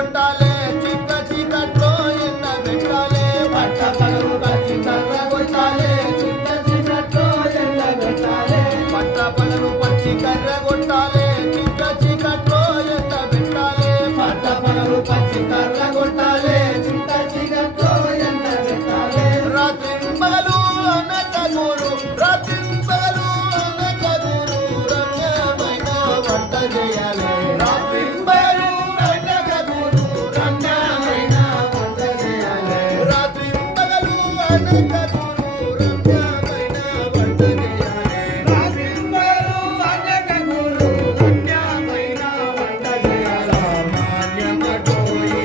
కొట్టాలే చిక్క చీకట్లో ఎండ పెట్టాలే పట్ట పగలు పచ్చి కర్ర కొట్టాలే చిక్క చీకట్లో ఎండ పెట్టాలే పట్ట పగలు పచ్చి కర్ర కొట్టాలే చిక్క చీకట్లో ఎండ పెట్టాలే పట్ట పగలు పచ్చి కర్ర కొట్టాలే చిక్క చీకట్లో ఎండ పెట్టాలే రాత్రి పగలు అనక దూరు రాత్రి పగలు అనక దూరు రమ్యమైన వంట చేయాలి రాత్రి పగలు అనక దూరు రమ్యమైన వంట చేయాలి రాత్రి పగలు అనక దూరు రమ్యమైన వంట చేయాలి రాత్రి పగలు అనక దూరు రమ్యమైన వంట చేయాలి సామాన్యమటోయి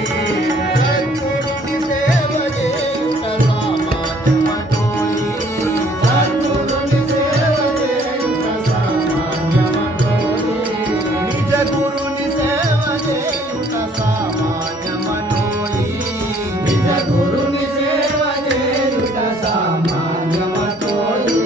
సద్గురుని సేవ చేయుట సామాన్యమటోయి సద్గురుని సేవ చేయుట సామాన్యమటోయి నిజ గురుని సేవ చేయుట సామాన్యమటోయి నిజ గురుని సేవ చేయుట సామాన్యమటోయి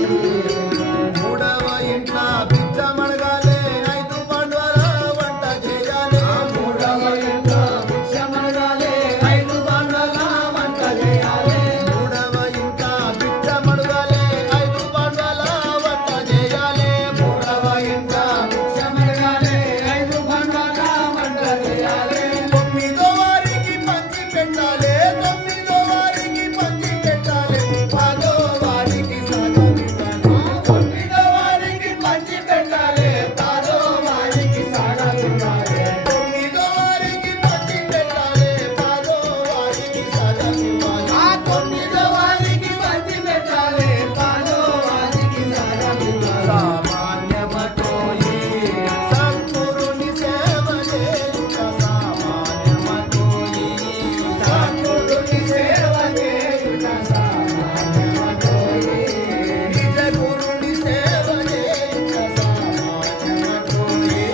మూడవ ఇంట్ల భిక్షమడగాలే 5 పండుగల వంట చేయాలి మూడవ ఇంట్ల భిక్షమడగాలే 5 పండుగల వంట చేయాలి మూడవ ఇంట్ల భిక్షమడగాలే 5 పండుగల వంట చేయాలి మూడవ ఇంట్ల భిక్షమడగాలే 5 పండుగల వంట చేయాలి తొమ్మిదో వారికి పంచి పెట్టాలి తొమ్మిదో వారికి పంచి పెట్టాలి పదో వారికి సాగవివ్వాలి తొమ్మిదో వారికి పంచి పెట్టాలి పదో వారికి సాగవివ్వాలి తొమ్మిదో వారికి పంచి పెట్టాలి పదో వారికి సాగవివ్వాలి ఆ తొమ్మిదో వారికి పంచి పెట్టాలి పదో వారికి సాగవివ్వాలి సామాన్యమటోయి సద్గురుని సేవ చేయుట సామాన్యమటోయి సద్గురుని సేవ చేయుట సామాన్యమటోయి నిజ గురుని సేవ చేయుట సామాన్యమటోయి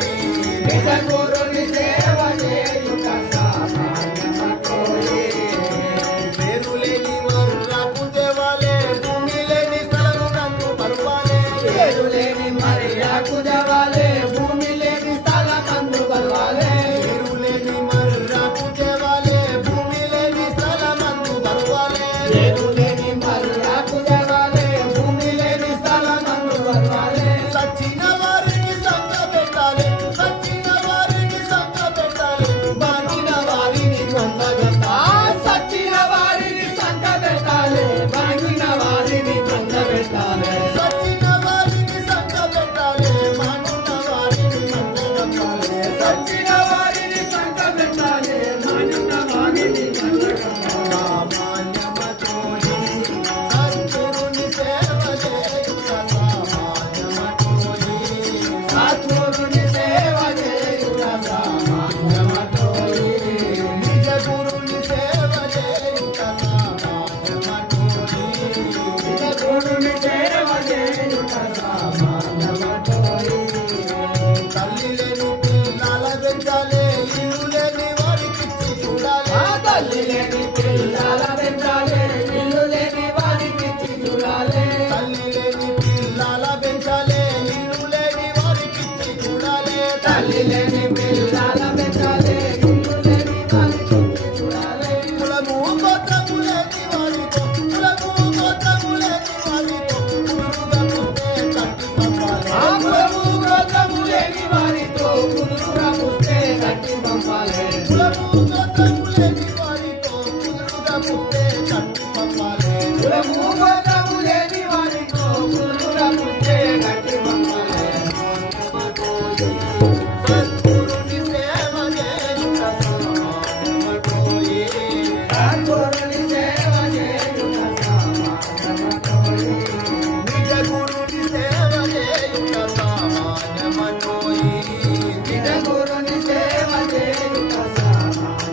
నిజ గురుని సేవ చేయుట సామాన్యమటోయి పేరు లేని మర్రకు దేవాలే భూమి లేని స్థలమునకు పరువాలే పేరు లేని మర్రకు దేవాలే భూమి లేని స్థలమందు పరువాలే పేరు లేని మర్రకు దేవాలే భూమి లేని స్థలమందు పరువాలే పేరు లేని మర్రకు దేవాలే భూమి లేని స్థలమందు పరువాలే సచ్చిన వారిని సంగ పెట్టాలి సచ్చిన వారిని సంగ పెట్టాలి బాగిన వారిని పొందగట్టాలి సచ్చిన వారిని సంగ పెట్టాలి బాగిన వారిని పొందగట్టాలి సచ్చిన వారిని సంగ పెట్టాలి మానున్న వారిని పొందగట్టాలి సచ్చిన వారిని సంగ పెట్టాలి మానున్న వారిని పొందగట్టాలి సామాన్యమటోయి సద్గురుని సేవ చేయుట సామాన్యమటోయి సద్గురుని సేవ చేయుట సామాన్యమటోయి నిజ గురుని సేవ చేయుట సామాన్యమటోయి నిజ గురుని సేవ చేయుట సామాన్యమటోయి తల్లి లేని పిల్లల పెంచాలి ఇల్లు లేని వారికి చూడాలి తల్లి లేని పిల్లల పెంచాలి ఇల్లు లేని వారికి చూడాలి తల్లి లేని పిల్లల పెంచాలి ఇల్లు లేని వారికి చూడాలి తల్లి లేని పిల్లల పెంచాలి ఇల్లు లేని వారికి చూడాలి కులము గోత్రము లేని వారితో కులము గోత్రము లేని వారితో కులుగా పుట్టే కట్టి పంపాలి కులము గోత్రము లేని వారితో కులుగా పుట్టే కట్టి పంపాలి కులము గోత్రము లేని వారితో కులుగా పుట్టే కట్టి పంపాలి కులము గోత్రము లేని వారితో కులుగా పుట్టే కట్టి పంపాలి సద్గురుని సేవ చేయుట సామాన్యమటోయి సద్గురుని సేవ చేయుట సామాన్యమటోయి నిజ గురుని సేవ చేయుట సామాన్యమటోయి నిజ గురుని సేవ చేయుట సామాన్యమటోయి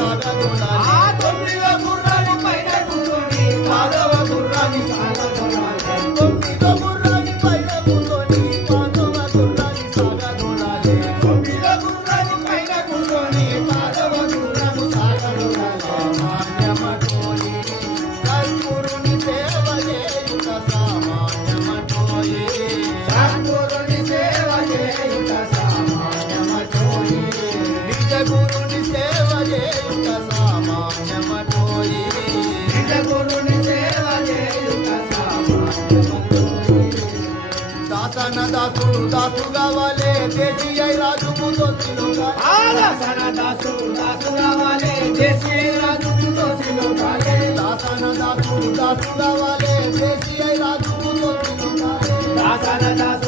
సాగదోలాలి ఆ తొమ్మిదో గుర్రాన్ని పైన కూర్చొని మాధవ గుర్రాన్ని సాగదోలాలి తొమ్మిదో గుర్రాన్ని పైన కూర్చొని మాధవ గుర్రాన్ని సాగదోలాలి తొమ్మిదో గుర్రాన్ని పైన కూర్చొని మాధవ గుర్రము సాగదోలాలి సామాన్యమటోయి సద్గురుని సేవ చేయుట సామాన్యమటోయి సద్గురుని సేవ చేయుట సామాన్యమటోయి నిజ గురుని సేవ చేయుట సామాన్యమటోయి నిజ గురుని సేవ చేయుట సామాన్యమటోయి దాసన దాసుడు దాసుగా వలే దేశీ అయి రాజుకు దోసిలోగా ఆలసన దాసుడు దాసుగా వలె చేసే రాజుకు దోసిలోగాలే దాసన దాసుడు దాసుగా వలే దేశీ అయి రాజుకు దోసిలోగా దాసన దాసు